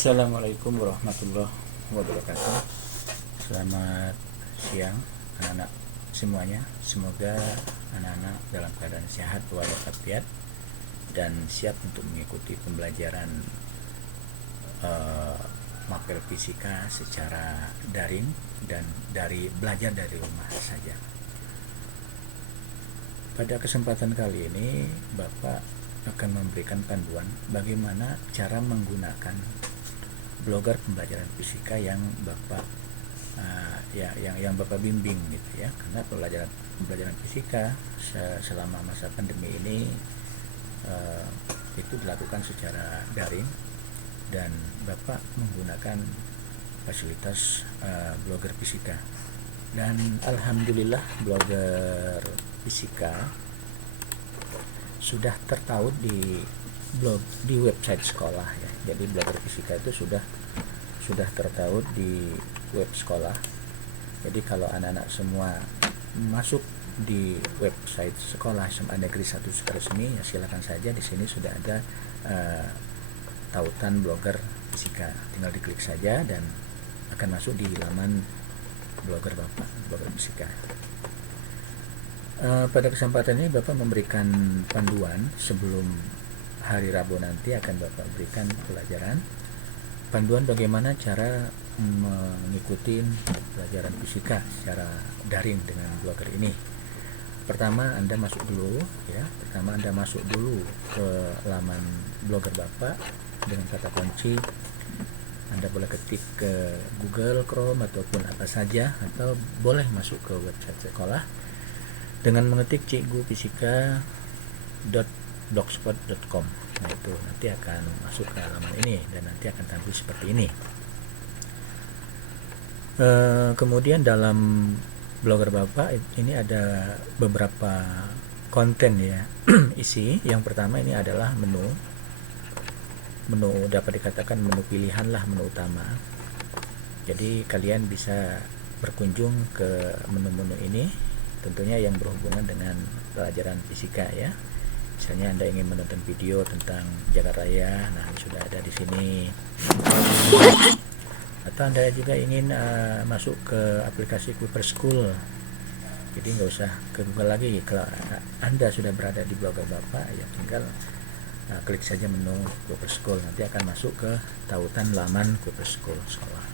Assalamualaikum warahmatullahi wabarakatuh. Selamat siang anak-anak semuanya. Semoga anak-anak dalam keadaan sehat walafiat dan siap untuk mengikuti pembelajaran mapel fisika secara daring dan belajar dari rumah saja. Pada kesempatan kali ini Bapak akan memberikan panduan bagaimana cara menggunakan blogger pembelajaran fisika yang Bapak yang Bapak bimbing gitu ya. Karena pembelajaran fisika selama masa pandemi ini itu dilakukan secara daring dan Bapak menggunakan fasilitas blogger fisika. Dan alhamdulillah blogger fisika sudah tertaut di website sekolah ya. Jadi blogger fisika itu sudah tertaut di web sekolah. Jadi kalau anak-anak semua masuk di website sekolah SMA Negeri 1 Sukaresmi ya silakan saja, di sini sudah ada tautan blogger fisika. Tinggal diklik saja dan akan masuk di laman blogger Bapak, blogger fisika. Pada kesempatan ini Bapak memberikan panduan. Sebelum hari Rabu nanti akan Bapak berikan pelajaran panduan bagaimana cara mengikuti pelajaran fisika secara daring dengan blogger ini. Pertama Anda masuk dulu ke laman blogger Bapak dengan kata kunci. Anda boleh ketik ke Google Chrome ataupun apa saja, atau boleh masuk ke website sekolah dengan mengetik cikgufisika.blogspot.com. Nah itu nanti akan masuk ke halaman ini dan nanti akan tampil seperti ini. Kemudian dalam blogger Bapak ini ada beberapa konten ya isi. Yang pertama ini adalah menu dapat dikatakan menu pilihan lah, menu utama. Jadi kalian bisa berkunjung ke menu-menu ini tentunya yang berhubungan dengan pelajaran fisika ya. Misalnya Anda ingin menonton video tentang jagat raya, nah sudah ada di sini. Atau Anda juga ingin masuk ke aplikasi Cooper School, jadi nggak usah ke Google lagi. Kalau Anda sudah berada di blogger Bapak ya tinggal klik saja menu Cooper School, nanti akan masuk ke tautan laman Cooper School sekolah.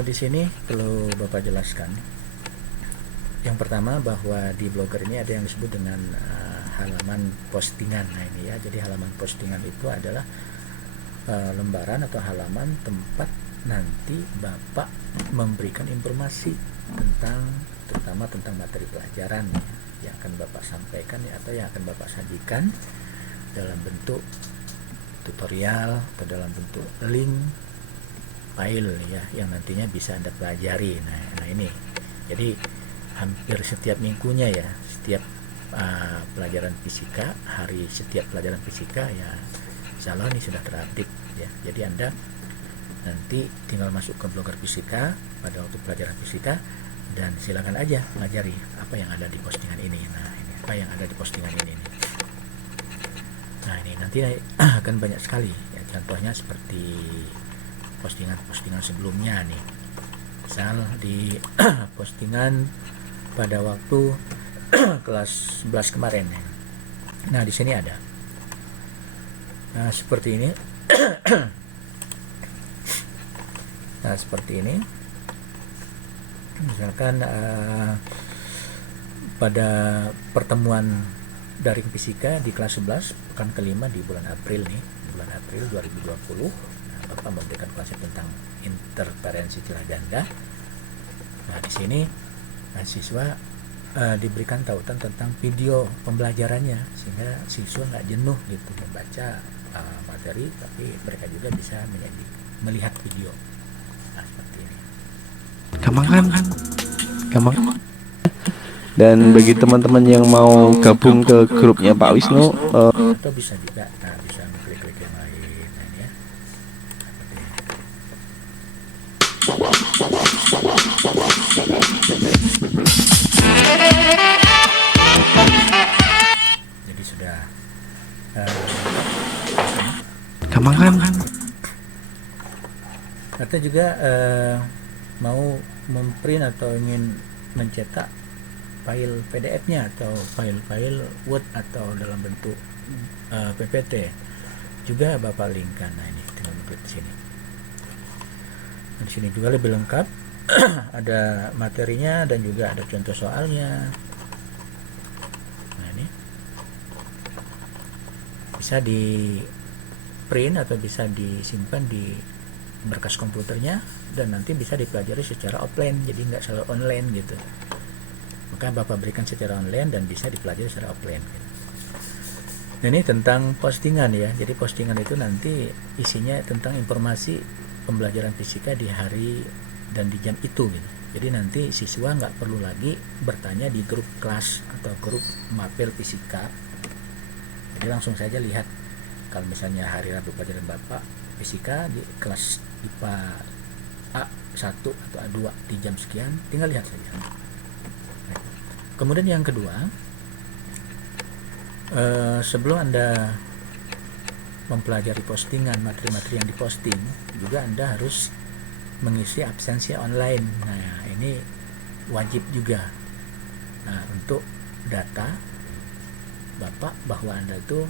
Di sini perlu Bapak jelaskan. Yang pertama bahwa di blogger ini ada yang disebut dengan halaman postingan. Nah ini ya, jadi halaman postingan itu adalah lembaran atau halaman tempat nanti Bapak memberikan informasi terutama tentang materi pelajaran yang akan Bapak sampaikan ya, atau yang akan Bapak sajikan dalam bentuk tutorial atau dalam bentuk link file ya, yang nantinya bisa Anda pelajari. Nah ini jadi hampir setiap minggunya ya, setiap pelajaran fisika, setiap pelajaran fisika ya insya Allah ini sudah terupdate ya. Jadi Anda nanti tinggal masuk ke blogger fisika pada waktu pelajaran fisika dan silakan aja pelajari apa yang ada di postingan ini. Nah ini apa yang ada di postingan ini nih. Nah ini nanti akan banyak sekali ya, contohnya seperti postingan sebelumnya nih. Misal di postingan pada waktu kelas 11 kemarin ya. Nah di sini ada. Nah seperti ini. Nah seperti ini. Misalkan pada pertemuan daring fisika di kelas 11 pekan kelima di bulan April 2020. Bapak memberikan konsep tentang interferensi celah ganda. Nah di sini siswa diberikan tautan tentang video pembelajarannya sehingga siswa nggak jenuh gitu membaca materi, tapi mereka juga bisa melihat video. Nah seperti ini. Gampang. Dan bagi teman-teman yang mau gabung ke grupnya Pak Wisnu, atau bisa juga bisa klik yang lain. Nah, ini ya. Jadi sudah Kemangkan. Atau juga mau memprint atau ingin mencetak file PDF-nya atau file-file Word atau dalam bentuk PPT, juga Bapak linkkan. Nah, ini tinggal klik di sini. Nah, di sini juga lebih lengkap. Ada materinya dan juga ada contoh soalnya. Nah, ini bisa di print atau bisa disimpan di berkas komputernya dan nanti bisa dipelajari secara offline, jadi nggak selalu online gitu. Maka Bapak berikan secara online dan bisa dipelajari secara offline gitu. Nah, ini tentang postingan ya. Jadi postingan itu nanti isinya tentang informasi pembelajaran fisika di hari dan di jam itu gitu. Jadi nanti siswa nggak perlu lagi bertanya di grup kelas atau grup mapel fisika. Jadi langsung saja lihat. Kalau misalnya hari Rabu pelajaran Bapak fisika di kelas IPA A1 atau A2 di jam sekian, tinggal lihat saja. Kemudian yang kedua, sebelum Anda mempelajari postingan, materi-materi yang diposting, juga Anda harus mengisi absensi online. Nah, ini wajib juga. Nah, untuk data Bapak bahwa Anda itu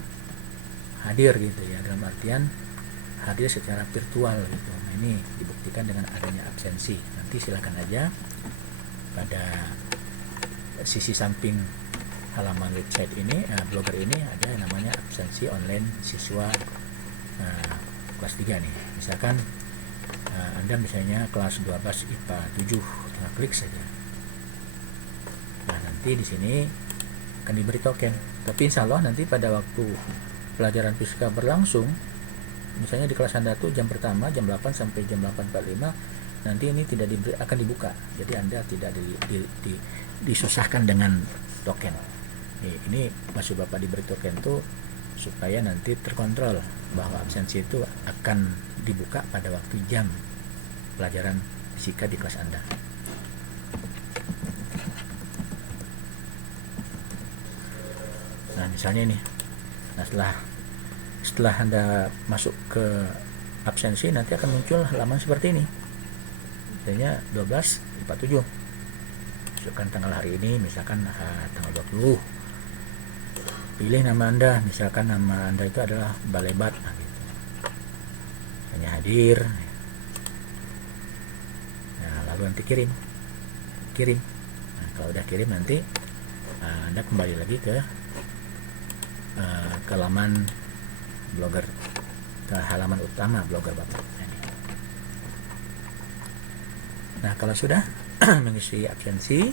hadir gitu ya, dalam artian hadir secara virtual gitu. Nah, ini dibuktikan dengan adanya absensi. Nanti silakan aja pada sisi samping halaman website ini, blogger ini ada yang namanya absensi online siswa kelas 3 nih. Misalkan Anda misalnya kelas 12 IPA 7, tinggal klik saja. Nah, nanti di sini akan diberi token. Tapi insya Allah nanti pada waktu pelajaran fisika berlangsung, misalnya di kelas Anda tuh jam pertama jam 8 sampai jam 8.45, nanti ini tidak akan dibuka. Jadi Anda tidak disusahkan dengan token. Ini maksud Bapak diberi token tuh supaya nanti terkontrol bahwa absensi itu akan dibuka pada waktu jam pelajaran fisika di kelas Anda. Nah, misalnya ini. Nah, setelah Anda masuk ke absensi, nanti akan muncul halaman seperti ini. Misalnya 12 IPA 7. Masukkan tanggal hari ini, misalkan tanggal 20. Pilih nama Anda, misalkan nama Anda itu adalah Balebat. Nah, gitu. Hanya hadir. Nah, lalu nanti kirim. Nah, kalau udah kirim nanti Anda kembali lagi ke halaman blogger, ke halaman utama blogger Bapak. Nah, kalau sudah mengisi absensi,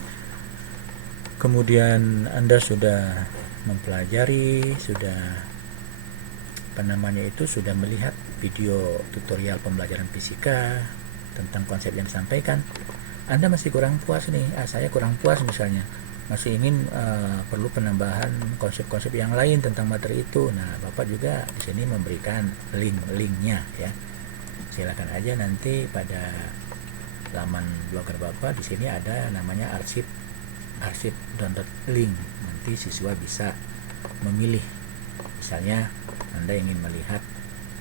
kemudian Anda sudah mempelajari, sudah sudah melihat video tutorial pembelajaran fisika tentang konsep yang disampaikan, Anda masih kurang puas nih. Saya kurang puas misalnya, masih ingin perlu penambahan konsep-konsep yang lain tentang materi itu. Nah, Bapak juga di sini memberikan link-linknya ya. Silakan aja nanti pada laman blogger Bapak di sini ada namanya arsip download link. Nanti siswa bisa memilih. Misalnya Anda ingin melihat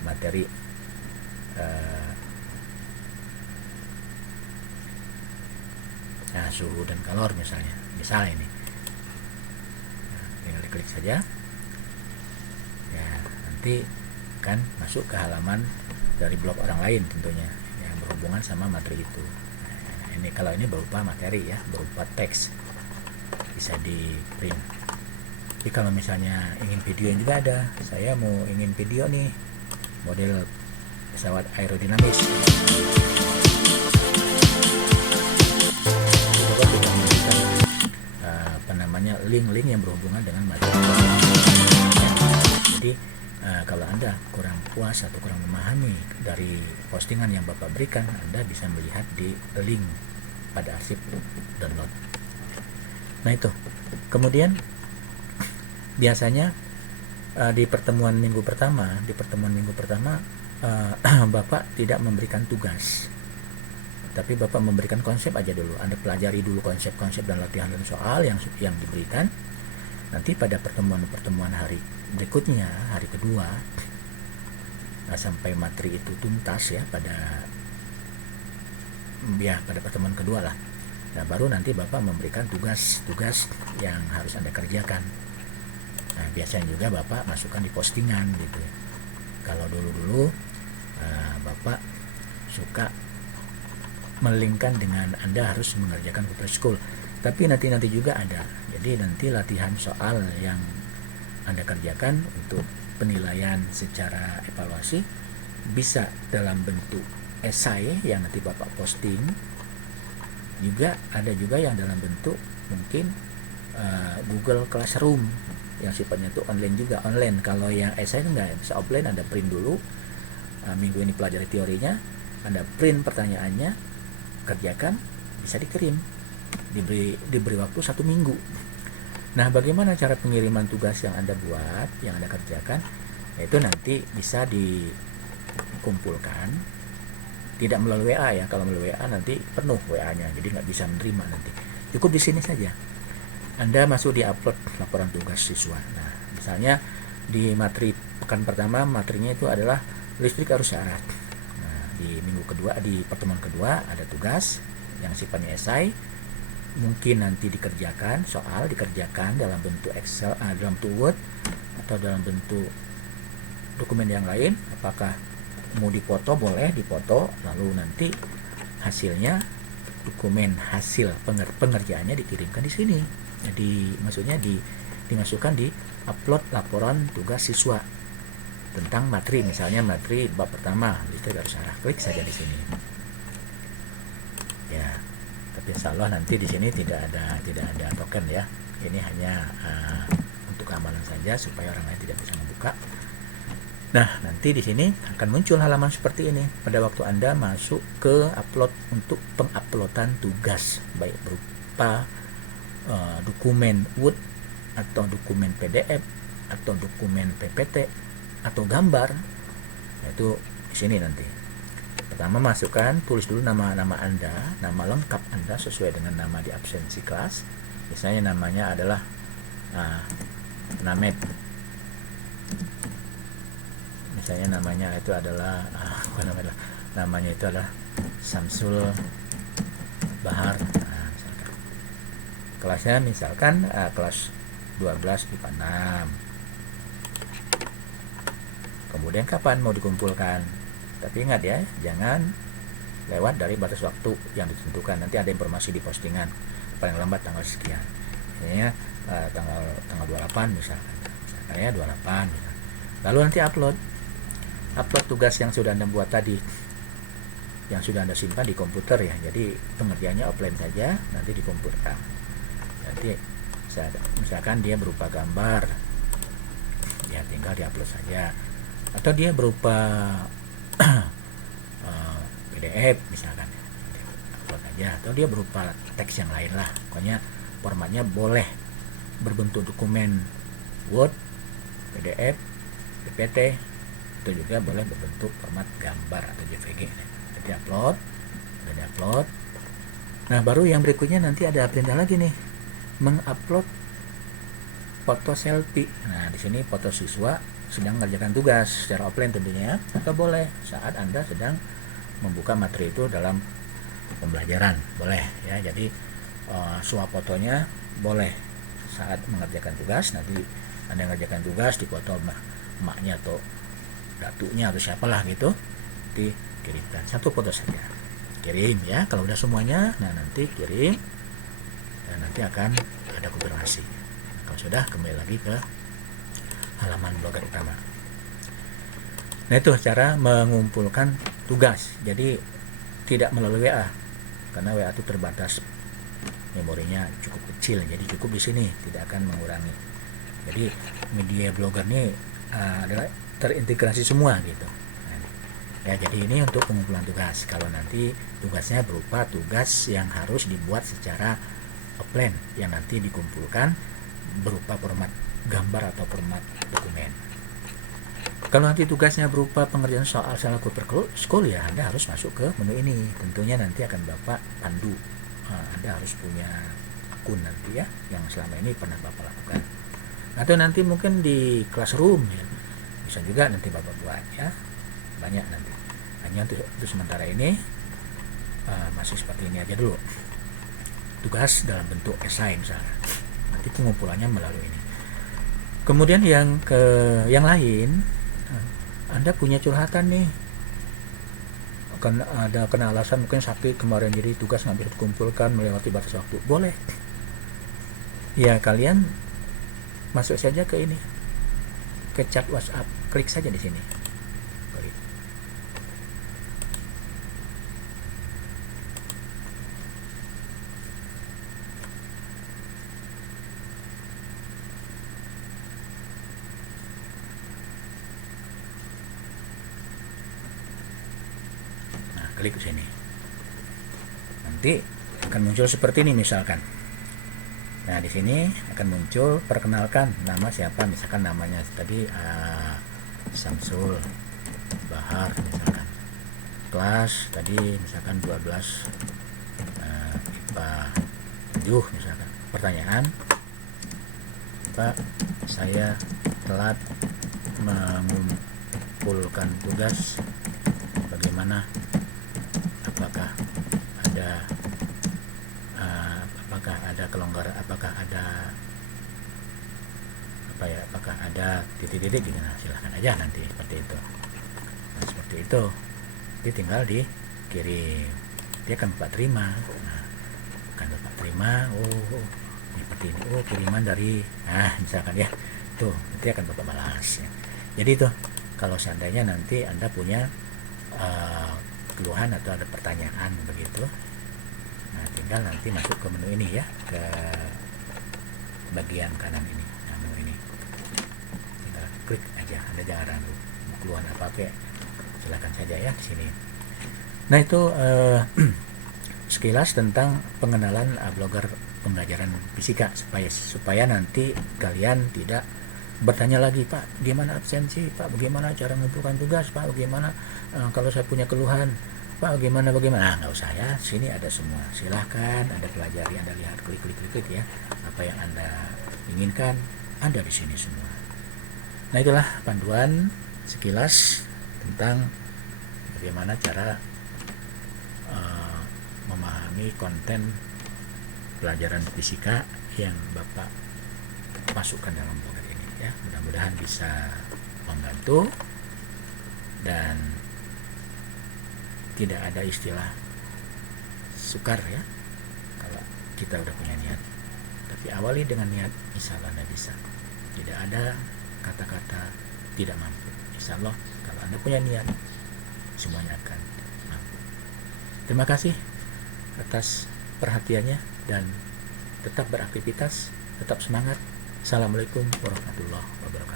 materi suhu dan kalor misalnya ini. Nah, tinggal diklik saja ya, nanti kan masuk ke halaman dari blog orang lain tentunya yang berhubungan sama materi itu. Nah, ini kalau ini berupa materi ya, berupa teks, bisa di print. Tapi kalau misalnya ingin video juga ada, saya mau ingin video nih model pesawat aerodinamis, link-link yang berhubungan dengan materi. Jadi kalau Anda kurang puas atau kurang memahami dari postingan yang Bapak berikan, Anda bisa melihat di link pada arsip download. Nah, itu. Kemudian biasanya di pertemuan minggu pertama Bapak tidak memberikan tugas, tapi Bapak memberikan konsep aja dulu. Anda pelajari dulu konsep-konsep dan latihan dan soal yang diberikan. Nanti pada pertemuan hari berikutnya, hari kedua, sampai materi itu tuntas ya pada pertemuan kedua lah. Nah, baru nanti Bapak memberikan tugas-tugas yang harus Anda kerjakan. Nah, biasanya juga Bapak masukkan di postingan gitu ya. Kalau dulu-dulu Bapak suka melingkan dengan Anda harus mengerjakan Cooper School, tapi nanti juga ada. Jadi nanti latihan soal yang Anda kerjakan untuk penilaian secara evaluasi bisa dalam bentuk esai yang nanti Bapak posting, juga ada juga yang dalam bentuk mungkin Google Classroom yang sifatnya itu online juga. Online, kalau yang esai enggak bisa offline, Anda print dulu, minggu ini pelajari teorinya, Anda print pertanyaannya, kerjakan, bisa dikirim, diberi waktu 1 minggu. Nah, bagaimana cara pengiriman tugas yang Anda buat, yang Anda kerjakan, itu nanti bisa dikumpulkan, tidak melalui WA ya. Kalau melalui WA nanti penuh WA-nya, jadi nggak bisa menerima nanti. Cukup di sini saja. Anda masuk di upload laporan tugas siswa. Nah, misalnya di materi pekan pertama, materinya itu adalah listrik arus syarat. Nah, di minggu kedua, di pertemuan kedua ada tugas yang sifatnya esai. Mungkin nanti dikerjakan dikerjakan dalam bentuk Excel, dalam bentuk Word, atau dalam bentuk dokumen yang lain. Apakah mau difoto, boleh difoto, lalu nanti hasilnya, dokumen hasil pengerjaannya dikirimkan di sini. Jadi maksudnya dimasukkan di upload laporan tugas siswa tentang materi, misalnya materi bab pertama listrik arus syarat, klik saja di sini ya. Tapi insya Allah nanti di sini tidak ada token ya. Ini hanya untuk keamanan saja supaya orang lain tidak bisa membuka. Nah, nanti di sini akan muncul halaman seperti ini pada waktu Anda masuk ke upload untuk penguploadan tugas, baik berupa dokumen Word atau dokumen PDF atau dokumen PPT atau gambar. Itu di sini nanti. Pertama masukkan, tulis dulu nama Anda, nama lengkap Anda sesuai dengan nama di absensi kelas. Misalnya namanya adalah Namet. Misalnya namanya itu adalah namanya itu adalah Samsul Bahar. Nah, misalkan. Kelasnya misalkan kelas 12 IPA 6. Kemudian kapan mau dikumpulkan? Tapi ingat ya, jangan lewat dari batas waktu yang ditentukan. Nanti ada informasi di postingan paling lambat tanggal sekian. Misalnya tanggal 28 misalkan ya, 28 misalkan. Lalu nanti upload tugas yang sudah Anda buat tadi, yang sudah Anda simpan di komputer ya. Jadi pengerjaannya offline saja, nanti dikumpulkan. Nanti misalkan dia berupa gambar, ya tinggal diupload saja. Atau dia berupa PDF misalkan, upload aja. Atau dia berupa teks yang lain lah. Pokoknya formatnya boleh berbentuk dokumen Word, PDF, PPT, itu juga boleh berbentuk format gambar atau JPG. Jadi upload, udah diupload. Nah, baru yang berikutnya nanti ada perintah lagi nih, mengupload foto selfie. Nah, di sini foto siswa sedang mengerjakan tugas secara offline tentunya, atau boleh saat Anda sedang membuka materi itu dalam pembelajaran, boleh ya. Jadi swap fotonya boleh saat mengerjakan tugas. Nanti Anda mengerjakan tugas, dipoto emaknya atau datunya atau siapalah gitu, dikirimkan satu foto saja, kirim ya. Kalau udah semuanya, nah nanti kirim dan nanti akan ada konfirmasi. Kalau sudah, kembali lagi ke halaman blogger utama. Nah, itu cara mengumpulkan tugas. Jadi tidak melalui WA, karena WA itu terbatas, memorinya cukup kecil, jadi cukup di sini, tidak akan mengurangi. Jadi media blogger ini adalah terintegrasi semua gitu. Ya, jadi ini untuk pengumpulan tugas. Kalau nanti tugasnya berupa tugas yang harus dibuat secara offline, yang nanti dikumpulkan berupa format gambar atau format dokumen. Kalau nanti tugasnya berupa pengerjaan soal secara Cooper School, ya Anda harus masuk ke menu ini. Tentunya nanti akan Bapak pandu. Anda harus punya akun nanti ya, yang selama ini pernah Bapak lakukan. Atau nanti mungkin di Classroom ya, bisa juga nanti Bapak buat ya. banyak nanti. Hanya untuk sementara ini masih seperti ini aja dulu. Tugas dalam bentuk esai misalnya. Nanti pengumpulannya melalui ini. Kemudian yang lain, Anda punya curhatan nih. Kena alasan mungkin sakit kemarin, jadi tugas nggak bisa dikumpulkan melewati batas waktu. Boleh. Ya kalian masuk saja ke ini, ke chat WhatsApp, klik saja di sini. Nah, klik di sini. Nanti akan muncul seperti ini misalkan. Nah, di sini akan muncul perkenalkan nama siapa, misalkan namanya tadi Samsul Bahar misalkan. Kelas tadi misalkan 12 IPA 7 misalkan. Pertanyaan, Pak, saya telat mengumpulkan tugas, bagaimana? Apakah ada kelonggaran, apakah ada titik-titik gitu. Nah, silahkan aja nanti seperti itu. Nah, seperti itu dia tinggal dikirim, dia akan Bapak terima. Nah, akan Bapak terima, seperti ini, kiriman dari misalkan ya, tuh nanti akan Bapak balas ya. Jadi itu kalau seandainya nanti Anda punya keluhan atau ada pertanyaan begitu, nah tinggal nanti masuk ke menu ini ya, ke bagian kanan ini. Nah, menu ini tinggal klik aja, Anda jangan ragu mau keluhan apa silakan saja ya di sini. Nah, itu sekilas tentang pengenalan blogger pembelajaran fisika, supaya nanti kalian tidak bertanya lagi, Pak, bagaimana absensi, Pak, bagaimana cara mengumpulkan tugas, Pak, bagaimana kalau saya punya keluhan, Pak, bagaimana. Nggak usah ya, sini ada semua. Silahkan Anda pelajari, Anda lihat, klik ya, apa yang Anda inginkan ada di sini semua. Nah, itulah panduan sekilas tentang bagaimana cara memahami konten pelajaran fisika yang Bapak masukkan dalam blogger ini ya. Mudah-mudahan bisa membantu dan tidak ada istilah sukar ya kalau kita udah punya niat. Tapi awali dengan niat, insya Allah Anda bisa. Tidak ada kata-kata tidak mampu. Insya Allah kalau Anda punya niat, semuanya akan mampu. Terima kasih atas perhatiannya dan tetap beraktivitas, tetap semangat. Assalamualaikum warahmatullahi wabarakatuh.